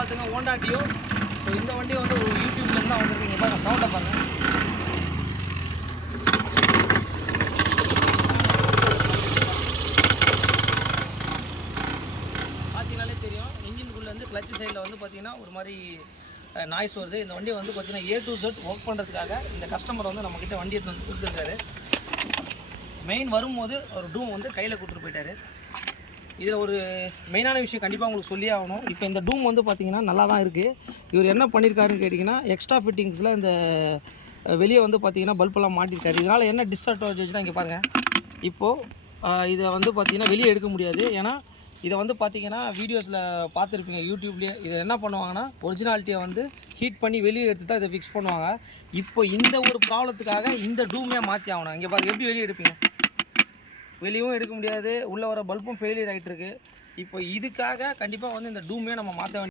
பார்த்துங்க Honda deo. So இந்த வண்டி வந்து ஒரு யூடியூப்லேருந்து தான் வந்துருக்கீங்க. பாருங்கள் சவுண்டை பாருங்கள். பார்த்தீங்கனாலே தெரியும் இன்ஜினுக்குள்ளேருந்து கிளச் சைடில் வந்து பார்த்தீங்கன்னா ஒரு மாதிரி நாய்ஸ் வருது. இந்த வண்டி வந்து பார்த்தீங்கன்னா A to Z ஒர்க் பண்ணுறதுக்காக இந்த கஸ்டமர் வந்து நம்மக்கிட்ட வண்டியை வந்து கொடுத்துருக்காரு. மெயின் வரும்போது ஒரு டூம் வந்து கையில் கொடுத்துட்டு போயிட்டார். இதில் ஒரு மெயினான விஷயம் கண்டிப்பாக உங்களுக்கு சொல்லியே ஆகணும். இப்போ இந்த டூம் வந்து பார்த்திங்கன்னா நல்லா தான் இருக்குது. இவர் என்ன பண்ணியிருக்காருன்னு கேட்டிங்கன்னா எக்ஸ்ட்ரா ஃபிட்டிங்ஸில் இந்த வெளியே வந்து பார்த்திங்கன்னா பல்பெல்லாம் மாட்டியிருக்காரு. இதனால் என்ன டிஸ்அட்வான்டேஜ்னால் இங்கே பாருங்கள். இப்போது இதை வந்து பார்த்திங்கன்னா வெளியே எடுக்க முடியாது. ஏன்னா இதை வந்து பார்த்திங்கன்னா வீடியோஸில் பார்த்துருப்பீங்க யூடியூப்லேயே. இதை என்ன பண்ணுவாங்கன்னா ஒரிஜினாலிட்டியை வந்து ஹீட் பண்ணி வெளியே எடுத்து தான் இதை ஃபிக்ஸ் பண்ணுவாங்க. இப்போ இந்த ஒரு ப்ராப்ளத்துக்காக இந்த டூமே மாற்றி ஆகணும். இங்கே பாருங்கள் எப்படி வெளியே எடுப்பீங்க, வெளியும் எடுக்க முடியாது. உள்ளே வர பல்பும் ஃபெயிலியர் ஆகிட்டு இருக்கு. இப்போ இதுக்காக கண்டிப்பாக வந்து இந்த டூமே நம்ம மாற்ற வேண்டிய